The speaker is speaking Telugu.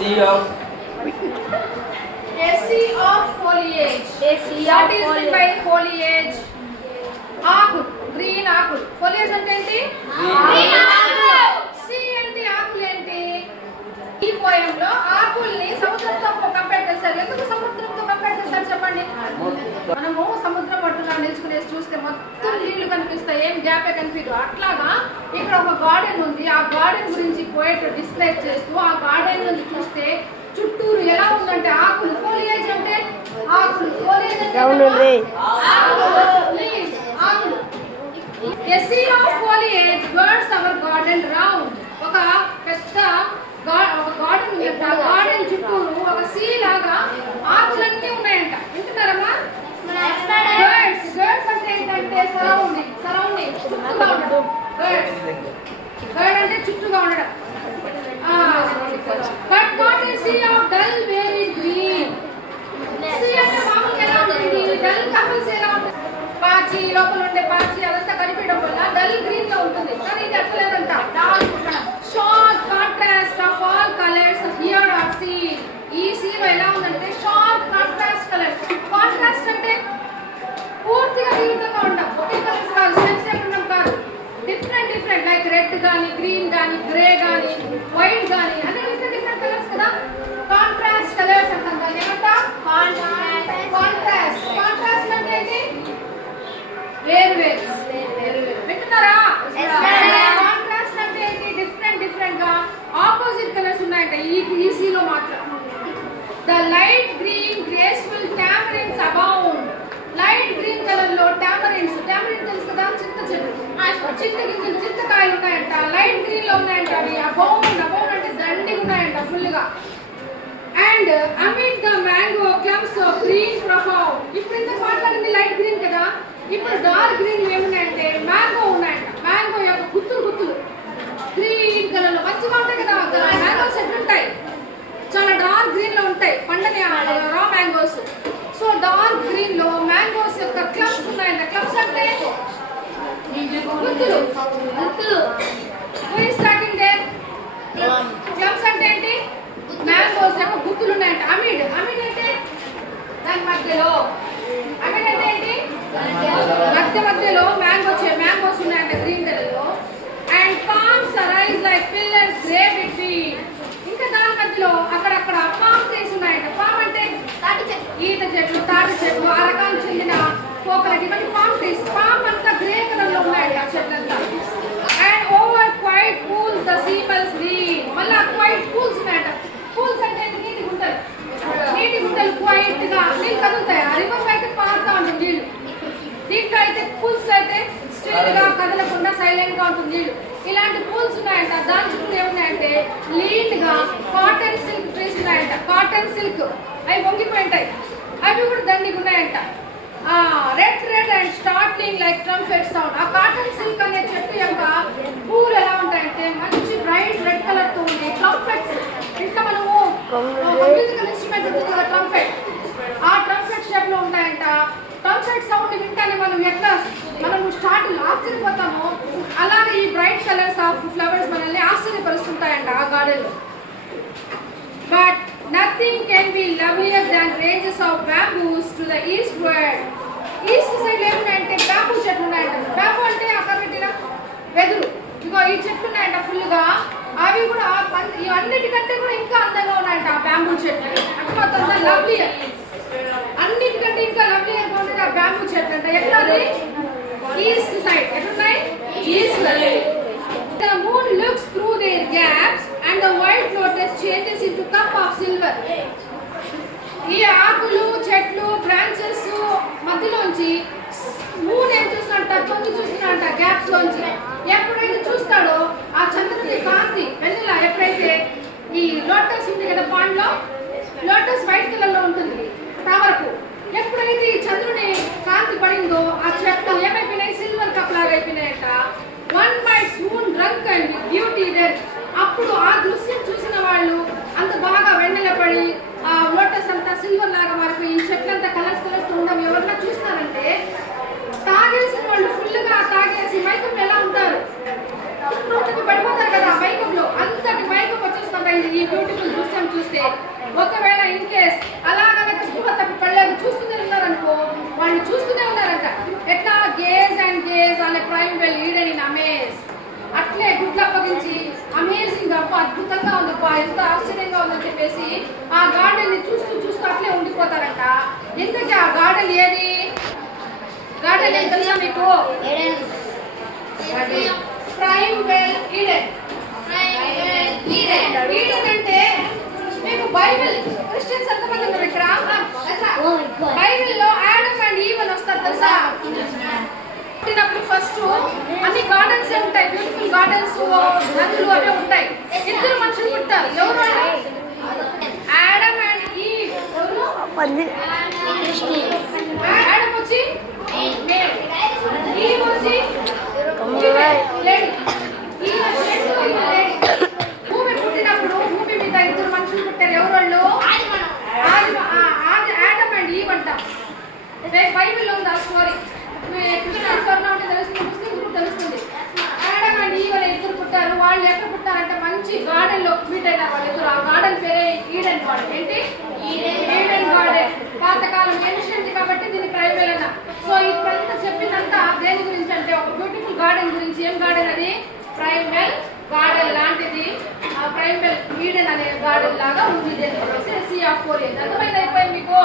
A sea of foliage. What is meant by foliage? ఆకులు, గ్రీన్ ఆకులు. ఫోలియేజ్ అంటే ఏంటి? గ్రీన్ ఆకులు. సీ అంటే ఆకులు ఏంటి? ఈ పోయంలో ఆకుల్ని సముద్రంతో కంపేర్ చేస్తారు. ఎందుకు సముద్రంతో కంపేర్ చేస్తారు చెప్పండి? మనము సముద్రం పట్టుగా నిలుచుకునేసి చూస్తే మొత్తం నీళ్లు కనిపిస్తాయి, ఏం గ్యాపే కనిపించదు. అట్లాగా ఇక్కడ ఒక గార్డెన్ ఉంది. ఆ గార్డెన్ గురించి పోయేట్ డిస్క్రైబ్ చేస్తూ ఆ గార్డెన్ నుంచి చూస్తే చుట్టూరు ఎలా ఉందంటే ఆకులు. ఫోలియేజ్ అంటే ఆకులు. ఫోలియేజ్ అంటే ఆకులు. A sea of foliage girds our garden round. ఒక పెద్ద గార్డెన్ ఉంది. ఆ గార్డెన్ చుట్టూరు ఒక సీ లాగా ఆకులన్నీ ఉన్నాయంట. వింటున్నారమ్మా? గర్డ్స్ అంటే ఏంటంటే సరౌండింగ్ చుట్టూగా ఉండడం. గర్డ్ అంటే చుట్టూగా ఉండడం. But not a sea of dull very green. Sea అంటే మామూలుగా ఎలా ఉంటుంది? డల్ కపుల్స్ ఎలా ఉంటుంది? పాచి లోపల ఉండే పాచి అదంతా కనిపించడం వల్ల డల్ గ్రీన్ లో ఉంటుంది. కానీ ఇది అట్లా లేదంట. Dark sharp contrast of all colours here are seen. ఈ సీన్ ఎలా ఉందంటే షార్ప్ కాంట్రాస్ట్ కలర్స్. కాంట్రాస్ట్ అంటే పూర్తిగా విరుద్ధంగా ఉండడం. ఒకే కలర్స్ కాదు, సేమ్ ఉండడం కాదు. డిఫరెంట్ లైక్ రెడ్ గానీ, గ్రీన్ గానీ, గ్రే గానీ, వైట్ గానీ అన్ని డిఫరెంట్ కలర్స్ కదా. కాంట్రాస్ట్ కలర్స్ అంటాం. దాన్ని ఏమంటా? కాంట్రాస్ట్ అంటే ఏంటి? వేరు. వింటున్నారా? కాంట్రాస్ట్ అంటే ఏంటి? డిఫరెంట్ గా ఆపోజిట్ కలర్స్ ఉన్నాయంట ఈ సీలో మాత్రం. The light green graceful tamarinds abound. Light green colour లో టామరిన్స్ తెలుసు కదా, చింతకాయలు ఉన్నాయంట. లైట్ గ్రీన్ లో ఉన్నాయంట. అవి అబౌండ్ అంటే దండిగా ఉన్నాయంట ఫుల్ గా. And amid the mango clumps of green profound. ఇప్పుడు ఇంత మాట్లాడింది లైట్ గ్రీన్ కదా. ఇప్పుడు డార్క్ గ్రీన్ ఏమున్నాయంటే మ్యాంగో ఉన్నాయంట. మ్యాంగో యొక్క గుత్తులు గ్రీన్ కలర్ లో మంచిగా ఉంటాయి కదా. మ్యాంగోస్ ఎట్లుంటాయి? చాలా డార్క్ గ్రీన్ లో ఉంటాయి, పండని రా మ్యాంగోస్. సో డార్క్ గ్రీన్ లో మ్యాంగోస్ యొక్క క్లమ్స్ ఉన్నాయంట. క్లమ్స్ అంటే గుత్తులు. క్లమ్స్ అంటే ఏంటి? మ్యాంగోస్ యొక్క గుత్తులు ఉన్నాయంట. అమిడ్ అంటే దాని మధ్యలో. అమిడ్ అంటే ఏంటి? మధ్యలో మ్యాంగోస్ ఉన్నాయంట గ్రీన్ కలర్ లో. And palms arise like pillars grey between. ఇంకా దాని మధ్యలో అక్కడక్కడ పామ్ ట్రీస్ ఉన్నాయంట. పామ్ అంటే ఈత చెట్లు, తాటి చెట్లు, ఆ రకానికి చెందిన కోకోనట్, ఇవన్నీ పామ్ ట్రీస్. పామ్ అంతా గ్రే కలర్ లో ఉన్నాయంట ఆ చెట్లంతా. And over quiet pools the seamless green. మళ్ళీ క్వైట్ పూల్స్ ఉన్నాయంట. పూల్స్ అంటే నీటి గుంటలు క్వైట్ గా నీళ్ళు కదులుతాయి. ఆ రివర్స్ అయితే పారుతా ఉంటుంది నీళ్ళు. దీంట్లో అయితే పూల్స్ అయితే స్టిల్ గా కదలకుండా సైలెంట్ గా ఉంటుంది నీళ్ళు. ఇలాంటి పూల్స్ ఉన్నాయంట. దాని చుట్టూ ఏమున్నాయంటే లీన్ గా కాటన్ సిల్క్ ట్రీస్ ఉన్నాయంట. కాటన్ సిల్క్ అవి వంగిపోయి ఉంటాయి. అవి కూడా దండిగా ఉన్నాయంట. Red and startling like trumpet sound. ఆ కాటన్ సిల్క్ అనే చెట్టు యొక్క పూలు ఎలా ఉంటాయంటే మంచి బ్రైట్ రెడ్ కలర్ తో ఉంది. ట్రంపెట్స్ ఇంట్లో మనము మ్యూజికల్ ఇన్స్ట్రుమెంట్ ఉంటుంది కదా, ట్రంపెట్. ఆ ట్రంపెట్ షేప్ లో ఉంటాయంట. ట్రంపెట్ సౌండ్ వింటానే మనం స్టార్టింగ్ ఆశ్చర్యపోతాము. అలాగే ఈ బ్రైట్ కలర్స్ ఆఫ్ ఫ్లవర్స్ మనల్ని ఆశ్చర్యపరుస్తుంటాయంట ఆ గార్డెన్ లో. But nothing can be lovelier than ranges of bamboos to the eastward. East side ఏమున్నాయంటే బ్యాంబూ చెట్లు ఉన్నాయంట. బ్యాంబూ అంటే అక్కడ పెట్టిన వెదురు. ఇగో ఈ చెట్లు ఉన్నాయంట ఫుల్ గా. అవి కూడా ఇవన్నిటికంటే కూడా ఇంకా అందంగా ఉన్నాయంట ఆ బ్యాంబూ చెట్లు. అర్థమవుతుందా? లవ్లియర్, అన్నిటికంటే ఇంకా లవ్లియర్ గా ఉంటుంది ఆ బ్యాంబూ చెట్లు అంట. ఎట్లా? ఈస్ట్ సైడ్ ఎట్లున్నాయి? East. The moon looks through their gaps and the white lotus changes into cup of silver. ఈ ఆకులు, చెట్లు, బ్రాంచెస్ మధ్యలోంచి మూన్ ఏం చూస్తున్నట్ట? తొంగి చూస్తున్నట్ట గ్యాప్స్ లోంచి. ఎప్పుడైతే చూస్తాడో ఆ చంద్రుని కాంతి వెన్నెల ఎప్పుడైతే ఈ లోటస్ ఉంది కదా పాండ్ లో, లోటస్ వైట్ కలర్ లో ఉంటుంది తామరకు. ఎప్పుడైతే ఈ చంద్రుని కాంతి పడిందో ఆ చెట్లు ఏమైపోయినాయి? సిల్వర్ కప్ లాగా అయిపోయినాయట. One might swoon drunk and beauty then. అప్పుడు ఆ దృశ్యం చూసిన వాళ్ళు అంత బాగా వెన్నెల పడి ఆ లోటస్ అంతా సిల్వర్ లాగా మారిపోయి ఈ చెట్లంతా కలర్స్ ఉండడం ఎవరన్నా చూస్తారంటే తాగేసిన వాళ్ళు ఫుల్ గా తాగేసి మైకం ఎలా ఉంటారు? పడిపోతారు కదా మైకంలో. అంతటి మైకం వచ్చేస్తుంటాయి ఈ బ్యూటిఫుల్ దృశ్యం చూస్తే. చెప్పేసి. ఒకవేళ ఇన్ కేస్ అలా కనుక స్పృహ తప్పి పడలేదు చూస్తూనే ఉన్నారనుకో, వాళ్ళు చూస్తూనే ఉన్నారంట. ఎట్లా గేజ్ అండ్ గేజ్ అనే prime well Eden in amaze. అట్లే గుడ్లు అప్పగించి అమేజింగ్ అబ్బా అద్భుతంగా ఉందబ్బా ఎంత ఆశ్చర్యంగా ఉందని చెప్పేసి ఆ గార్డెన్ ని చూస్తూ చూస్తూ అట్లే ఉండిపోతారంట. ఇంతకీ ఆ గార్డెన్ ఏది? గార్డెన్ ఏం తెలుసా మీకు? Prime well Eden. ఈడెన్ అంటే మీకు బైబిల్ క్రిస్టియన్స్ ఎంతమంది ఉన్నారు ఇక్కడ? బైబిల్లో ఆడమ్ అండ్ ఈవ్ అని వస్తారు తెలుసా? పుట్టినప్పుడు ఫస్ట్ అన్ని గార్డెన్స్ ఉంటాయి, బ్యూటిఫుల్ గార్డెన్స్, నదులు అవే ఉంటాయి. ఇద్దరు మనుషులు పుట్టారు. ఎవరు? Adam and Eve. ఎవరు? ఆడమ్ వచ్చి మేల్, ఈవ్ వచ్చి లేడీ. భూమి పుట్టినప్పుడు భూమి మీద ఇద్దరు మనుషులు పుట్టారు. ఎవరు వాళ్ళు? ఆడమ్ అండ్ ఈవ్ అంటాం. బైబిల్లో ఉంది ఆ స్టోరీ. క్రిస్టియన్స్ ఉంటే తెలుస్తుంది, ముస్లిమ్స్ తెలుస్తుంది. ఆడమ్ అండ్ ఈవ్ అనే ఇద్దరు పుట్టారు. వాళ్ళు ఎక్కడ పుట్టారంటే మంచి గార్డెన్ లో మీట్ అయినారు వాళ్ళిద్దరు. ఆ గార్డెన్ పేరే ఈడెన్ గార్డెన్. ఏంటి? Eden garden. పాతకాలం ఏన్షియంట్ కాబట్టి దీన్ని ప్రైమ్ వెల్ అన్న. సో ఇప్పుడంతా చెప్పిందంతా దేని గురించి అంటే ఒక బ్యూటిఫుల్ గార్డెన్ గురించి. ఏం గార్డెన్ అది? ప్రైమ్ వెల్ గార్డెన్ లాంటిది. ఆ ప్రైమ్ వెల్ ఈడెన్ అనే గార్డెన్ లాగా ఉంది. CF4 అర్థమైంది అయిపోయింది మీకు?